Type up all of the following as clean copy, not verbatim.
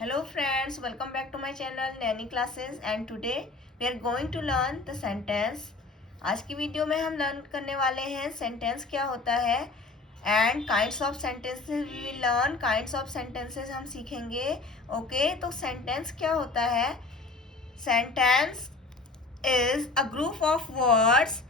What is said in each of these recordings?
Hello friends, welcome back to my channel Nanny Classes and today we are going to learn the sentence. आज की video में हम learn करने वाले हैं सेंटेंस क्या होता है and kinds of sentences we will learn. Kinds of sentences हम सीखेंगे. ओके तो सेंटेंस क्या होता है? Sentence is a group of words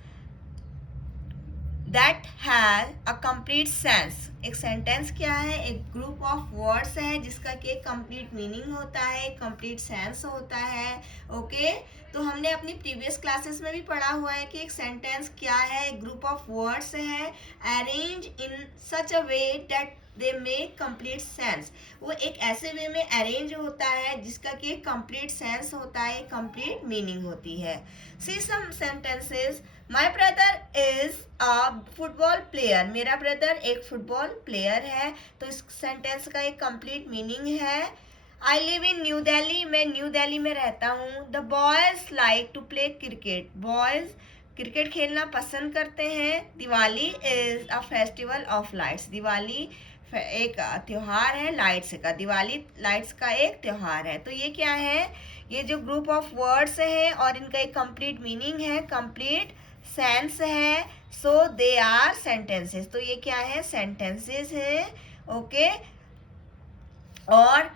that has a complete sense. एक सेंटेंस क्या है? एक ग्रुप ऑफ वर्ड्स है जिसका कि कंप्लीट मीनिंग होता है, कंप्लीट सेंस होता है. ओके तो हमने अपनी प्रीवियस क्लासेस में भी पढ़ा हुआ है कि एक सेंटेंस क्या है. एक ग्रुप ऑफ वर्ड्स है arrange in such a way that they make complete sense. वो एक ऐसे वे में अरेंज होता है जिसका कि कंप्लीट सेंस होता है, कंप्लीट मीनिंग होती है. See some sentences. My brother is a football player. मेरा ब्रदर एक फुटबॉल प्लेयर है. तो इस सेंटेंस का एक कंप्लीट मीनिंग है I live in New Delhi. मैं न्यू दिल्ली में रहता हूँ. The boys like to play cricket. Boys cricket खेलना पसंद करते हैं. Diwali is a festival of lights. Diwali एक त्योहार है लाइट्स का. दिवाली लाइट्स का एक त्योहार है. तो ये क्या है? ये जो ग्रुप ऑफ वर्ड्स है और इनका एक कंप्लीट मीनिंग है, कंप्लीट सेंस है. So they are sentences. तो ये क्या है? सेंटेंसेस है. ओके और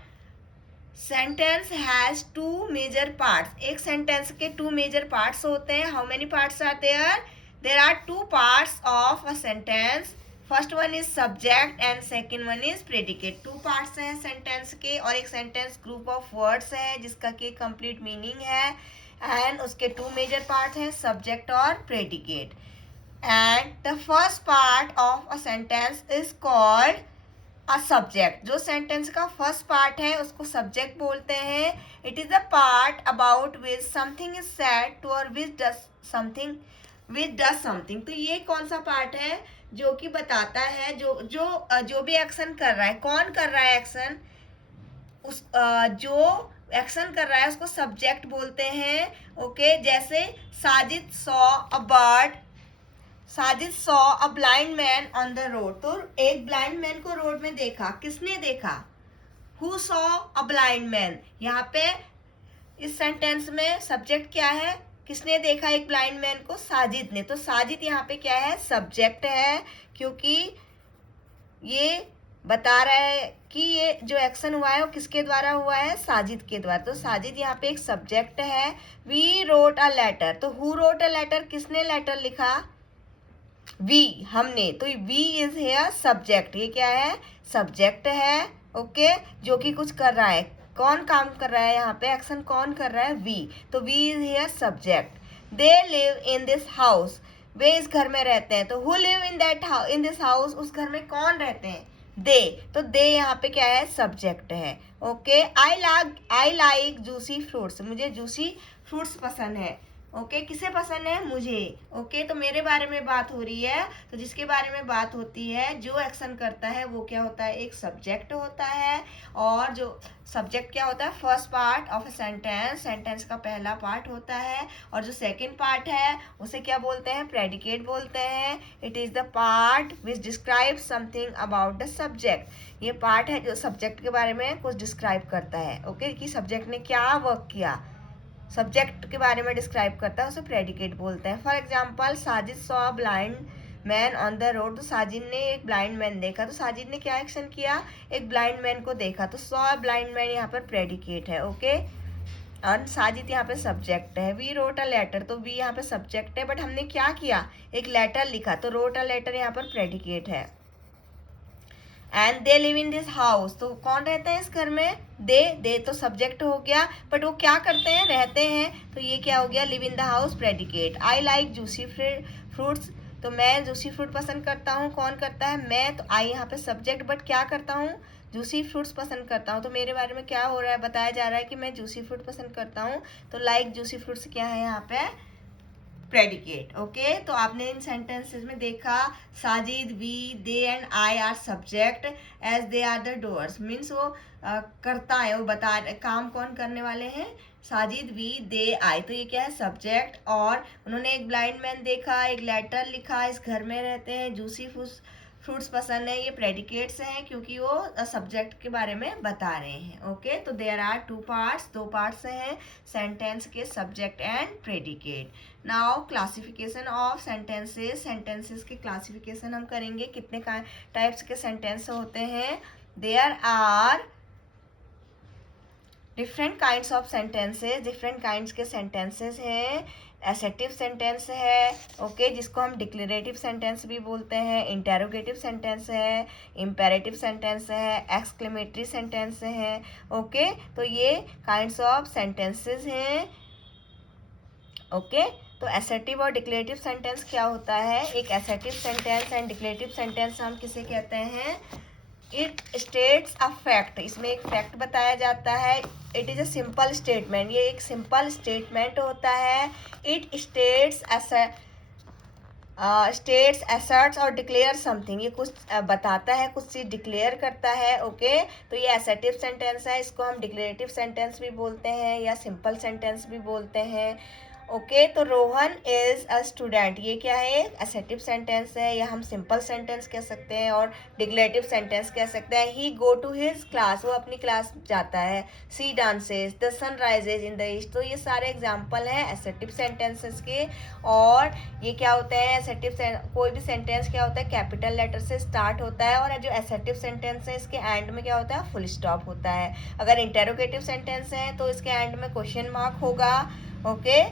sentence has two major parts. एक सेंटेंस के टू मेजर पार्ट्स होते हैं. How many parts are there? There are two parts of a sentence. First one is subject and second one is predicate. Two parts हैं sentence के और एक sentence group of words है जिसका कि complete meaning है एंड उसके two major part हैं सब्जेक्ट और predicate. And the first part of a sentence is called a subject. जो सेंटेंस का फर्स्ट पार्ट है उसको सब्जेक्ट बोलते हैं. It is the part about which something is said to or which does something which does something. तो ये कौन सा पार्ट है? जो कि बताता है जो भी एक्शन कर रहा है. कौन कर रहा है एक्शन? उस जो एक्शन कर रहा है उसको सब्जेक्ट बोलते हैं. ओके जैसे Sajid saw a bird. Sajid saw a blind man on the road. तो एक ब्लाइंड मैन को रोड में देखा. किसने देखा? Who saw a blind man. यहाँ पे इस सेंटेंस में सब्जेक्ट क्या है? किसने देखा एक ब्लाइंड मैन को? साजिद ने. तो साजिद यहाँ पे क्या है? सब्जेक्ट है क्योंकि ये बता रहा है कि ये जो एक्शन हुआ है वो किसके द्वारा हुआ है? साजिद के द्वारा. तो साजिद यहाँ पे एक सब्जेक्ट है. We wrote a letter. तो हु रोट अ लेटर. किसने लेटर लिखा? वी, हमने. तो वी इज हेयर सब्जेक्ट. ये क्या है? सब्जेक्ट है. ओके जो कि कुछ कर रहा है. कौन काम कर रहा है? यहाँ पे एक्शन कौन कर रहा है? वी. तो we is here subject. They live in this house. वे इस घर में रहते हैं. तो who live in that house. In this house. उस घर में कौन रहते हैं? दे. तो दे यहाँ पे क्या है? सब्जेक्ट है. Okay I like juicy fruits. मुझे जूसी फ्रूट्स पसंद है. ओके किसे पसंद है? मुझे. ओके तो मेरे बारे में बात हो रही है. तो जिसके बारे में बात होती है जो एक्शन करता है वो क्या होता है? एक सब्जेक्ट होता है. और जो सब्जेक्ट क्या होता है? First part of a sentence. Sentence का पहला पार्ट होता है. और जो सेकंड पार्ट है उसे क्या बोलते हैं? प्रेडिकेट बोलते हैं. It is the part which describe something about the subject. ये पार्ट है जो सब्जेक्ट के बारे में कुछ डिस्क्राइब करता है. ओके कि सब्जेक्ट ने क्या वर्क किया, सब्जेक्ट के बारे में डिस्क्राइब करता है, उसे प्रेडिकेट बोलते हैं. For example Sajid saw blind man on the road. तो साजिद ने एक ब्लाइंड मैन देखा. तो साजिद ने क्या एक्शन किया? एक ब्लाइंड मैन को देखा. तो सॉ ब्लाइंड मैन यहाँ पर प्रेडिकेट है. ओके और साजिद यहाँ पे सब्जेक्ट है. We wrote a letter. तो वी यहाँ पे सब्जेक्ट है बट हमने क्या किया? एक लेटर लिखा. तो रोट अ लेटर यहाँ पर प्रेडिकेट है. And they live in this house. तो कौन रहता है इस घर में? दे तो सब्जेक्ट हो गया बट वो क्या करते हैं? रहते हैं. तो ये क्या हो गया? Live in the house predicate. I like juicy fruits. तो मैं जूसी फ्रूट पसंद करता हूँ. कौन करता है? मैं. तो आई यहाँ पे सब्जेक्ट बट क्या करता हूँ? जूसी फ्रूट्स पसंद करता हूँ. तो मेरे बारे में क्या हो रहा है? बताया जा रहा है कि मैं जूसी फ्रूट पसंद करता हूँ. तो लाइक जूसी फ्रूट्स क्या है यहाँ पे? प्रेडिकेट. ओके तो आपने इन सेंटेंसेस में देखा Sajid, we, they and I are subject as they are the doers. Means वो करता है, वो बता काम कौन करने वाले हैं? साजिद, वी, दे, आई. तो ये क्या है? सब्जेक्ट. और उन्होंने एक ब्लाइंड मैन देखा, एक लेटर लिखा, इस घर में रहते हैं, जूसी फ्रूट्स पसंद है, ये प्रेडिकेट्स हैं क्योंकि वो सब्जेक्ट के बारे में बता रहे हैं। ओके, तो देयर आर टू पार्ट्स, दो पार्ट्स हैं सेंटेंस के, subject and predicate. Now classification of sentences, sentences के क्लासिफिकेशन हम करेंगे, कितने टाइप्स के सेंटेंस होते हैं। There are different kinds of sentences, different kinds के सेंटेंसेस हैं। एसेटिव सेंटेंस है, ओके, जिसको हम डिक्लेरेटिव सेंटेंस भी बोलते हैं, इंटेरोगेटिव सेंटेंस है, इम्पेरेटिव सेंटेंस है, एक्सक्लेमेटरी सेंटेंस है। ओके, तो ये काइंड्स ऑफ सेंटेंसेस हैं। ओके, तो एसेटिव और डिक्लेरेटिव सेंटेंस क्या होता है। एक assertive sentence and declarative sentence हम किसे कहते हैं। इट स्टेट्स अ फैक्ट, इसमें एक फैक्ट बताया जाता है। It is a simple statement, ये एक सिंपल स्टेटमेंट होता है। इट स्टेट्स असर्ट्स और डिक्लेयर समथिंग, ये कुछ बताता है, कुछ चीज डिक्लेयर करता है। ओके, तो ये एसेटिव सेंटेंस है, इसको हम डिक्लेरेटिव सेंटेंस भी बोलते हैं या सिंपल सेंटेंस भी बोलते हैं। ओके, तो रोहन इज अ स्टूडेंट, ये क्या है, एसेटिव सेंटेंस है, या हम सिंपल सेंटेंस कह सकते हैं और डिक्लेरेटिव सेंटेंस कह सकते हैं। He go to his class, वो अपनी क्लास जाता है। She dances, the sun rises in the east, तो ये सारे एग्जाम्पल हैं एसेटिव सेंटेंसेस के। और ये क्या होते हैं, एसेटिव कोई भी सेंटेंस क्या होता है, कैपिटल लेटर से स्टार्ट होता है, और जो एसेटिव सेंटेंस है इसके एंड में क्या होता है, फुल स्टॉप होता है। अगर इंटेरोगेटिव सेंटेंस है तो इसके एंड में क्वेश्चन मार्क होगा। ओके,